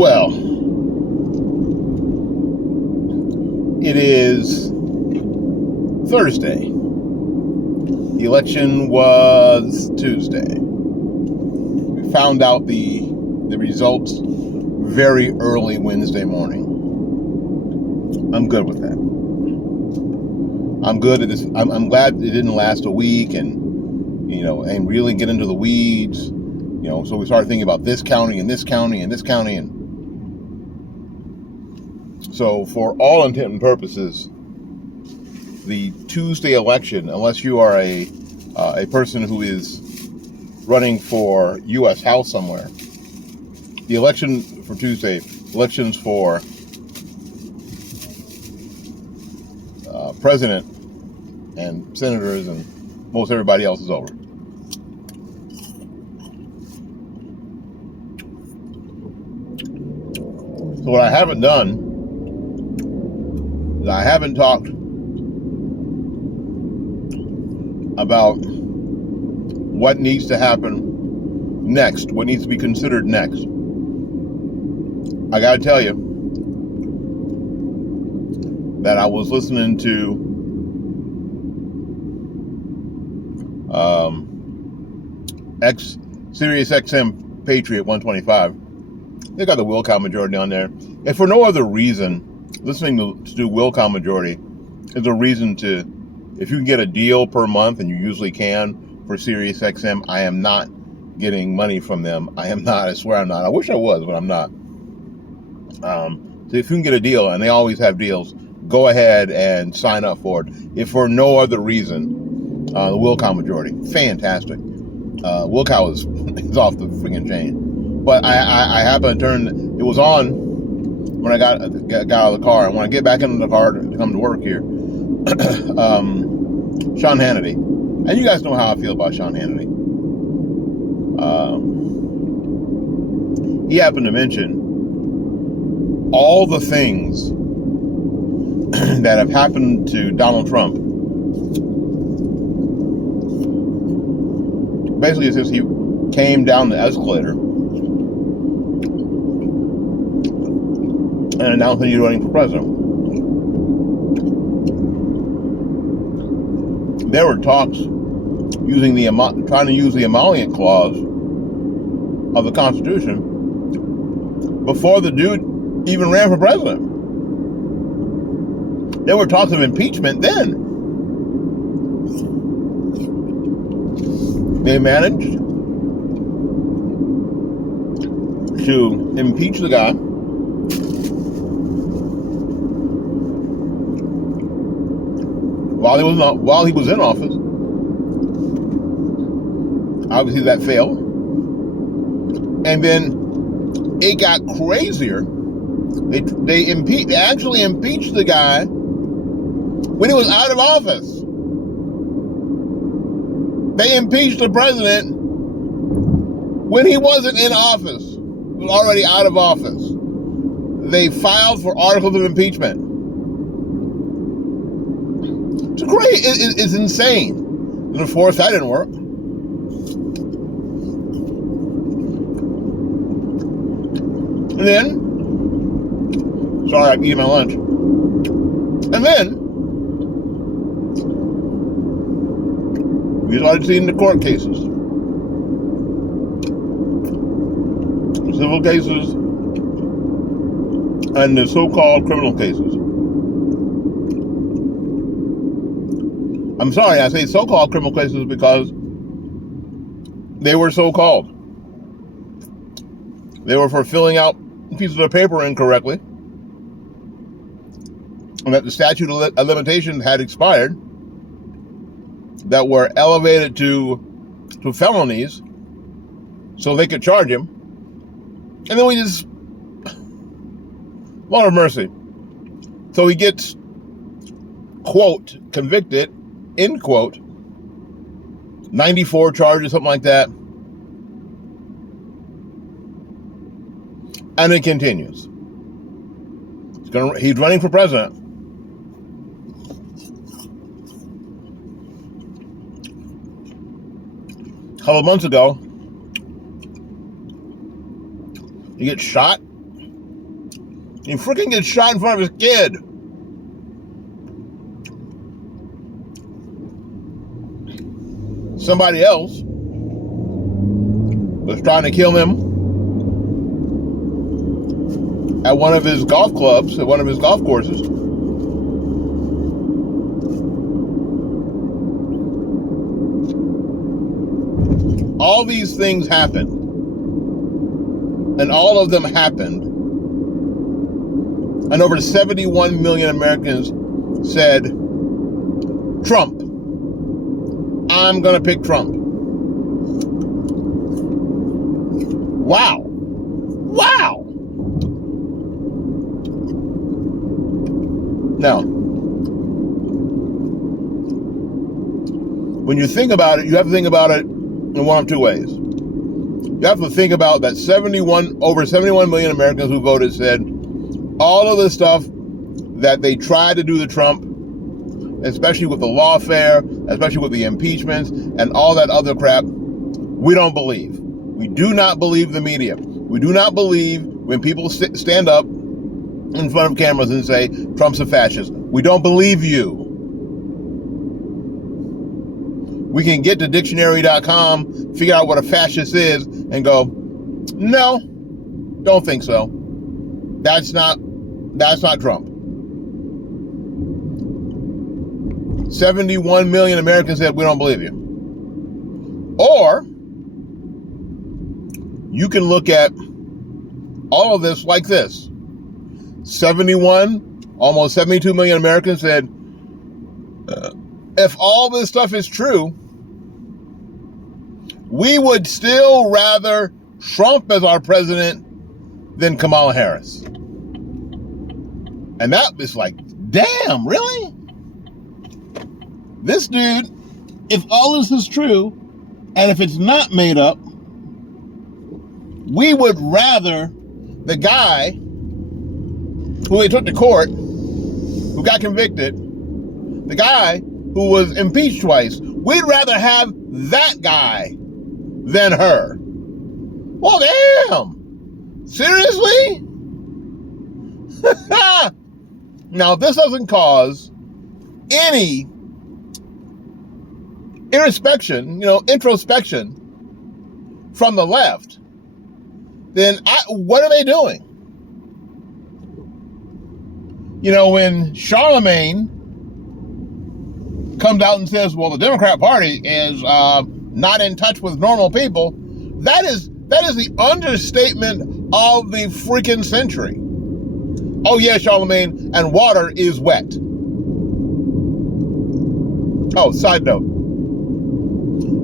Well, it is Thursday. The election was Tuesday. We found out the results very early Wednesday morning. I'm good with that. I'm good at this. I'm glad it didn't last a week and really get into the weeds. So we started thinking about this county and this county and this county. And so for all intent and purposes, the Tuesday election, unless you are a person who is running for U.S. House somewhere, the election for Tuesday, elections for president and senators and most everybody else is over. So what I haven't done is I haven't talked about what needs to happen next, what needs to be considered next. I got to tell you that I was listening to Sirius XM Patriot 125. They got the will count majority on there. And for no other reason, listening to will count majority is a reason to, if you can get a deal per month, and you usually can for Sirius XM, I am not getting money from them. I am not. I swear I'm not. I wish I was, but I'm not. So if you can get a deal, and they always have deals, go ahead and sign up for it. If for no other reason, the will count majority, fantastic. Will count is off the freaking chain. But I happened to turn. It was on when I got out of the car, and when I get back into the car to come to work here, Sean Hannity, and you guys know how I feel about Sean Hannity. He happened to mention all the things that have happened to Donald Trump. Basically, since he came down the escalator and announced that he's running for president. There were talks trying to use the emollient clause of the Constitution before the dude even ran for president. There were talks of impeachment then. They managed to impeach the guy while he was in office. Obviously that failed. And then it got crazier. They actually impeached the guy when he was out of office. They impeached the president when he wasn't in office. He was already out of office. They filed for articles of impeachment. It's great. It's insane. And of course, that didn't work. And then, sorry, I'm eating my lunch. And then, we started seeing the court cases. Civil cases and the so-called criminal cases. I'm sorry, I say so-called criminal cases because they were so-called. They were for filling out pieces of paper incorrectly, and that the statute of limitations had expired, that were elevated to felonies so they could charge him. And then we just, Lord of mercy. So he gets, quote, convicted, end quote, 94 charges, something like that. And it continues. He's running for president. couple of months ago, he gets shot He freaking gets shot in front of his kid. Somebody else was trying to kill him at one of his golf clubs, at one of his golf courses. All these things happened, and all of them happened, and over 71 million Americans said, Trump. I'm going to pick Trump. Wow. Wow. Now, when you think about it, you have to think about it in one of two ways. You have to think about that over 71 million Americans who voted said all of the stuff that they tried to do to Trump, especially with the lawfare, especially with the impeachments and all that other crap, we don't believe. We do not believe the media. We do not believe when people stand up in front of cameras and say, Trump's a fascist. We don't believe you. We can get to dictionary.com, figure out what a fascist is, and go, no, don't think so. That's not Trump. 71 million Americans said, we don't believe you. Or you can look at all of this like this. 71, almost 72 million Americans said, if all this stuff is true, we would still rather Trump as our president than Kamala Harris. And that is like, damn, really? This dude, if all this is true, and if it's not made up, we would rather the guy who they took to court, who got convicted, the guy who was impeached twice, we'd rather have that guy than her. Well, damn. Seriously? Now, if this doesn't cause any introspection from the left, then what are they doing? You know, when Charlemagne comes out and says, well, the Democrat Party is not in touch with normal people, that is the understatement of the freaking century. Oh, yeah, Charlemagne, and water is wet. Oh, side note.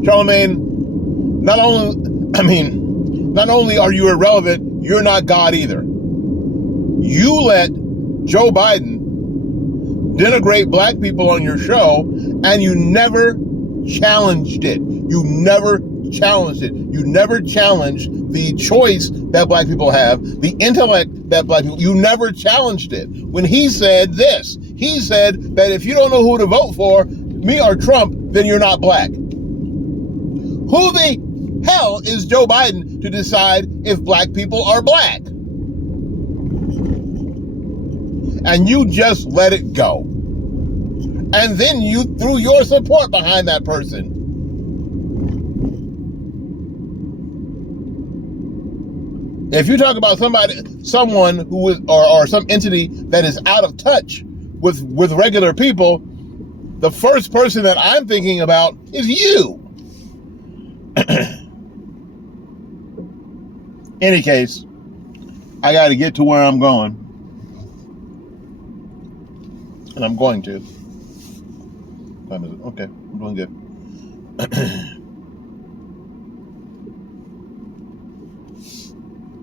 Charlemagne, not only are you irrelevant, you're not God either. You let Joe Biden denigrate black people on your show, and you never challenged it. You never challenged it. You never challenged the choice that black people have, the intellect that black people, you never challenged it. When he said this, he said that if you don't know who to vote for, me or Trump, then you're not black. Who the hell is Joe Biden to decide if black people are black? And you just let it go. And then you threw your support behind that person. If you talk about someone who is, or some entity that is out of touch with regular people, the first person that I'm thinking about is you. Any case, I got to get to where I'm going. And I'm going to. Time is it? Okay, I'm doing good.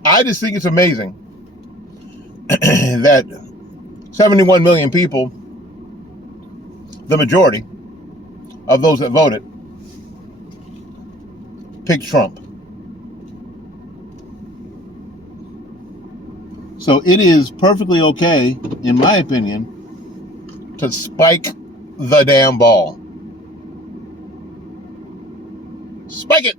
I just think it's amazing that 71 million people, the majority of those that voted, picked Trump. So it is perfectly okay, in my opinion, to spike the damn ball. Spike it.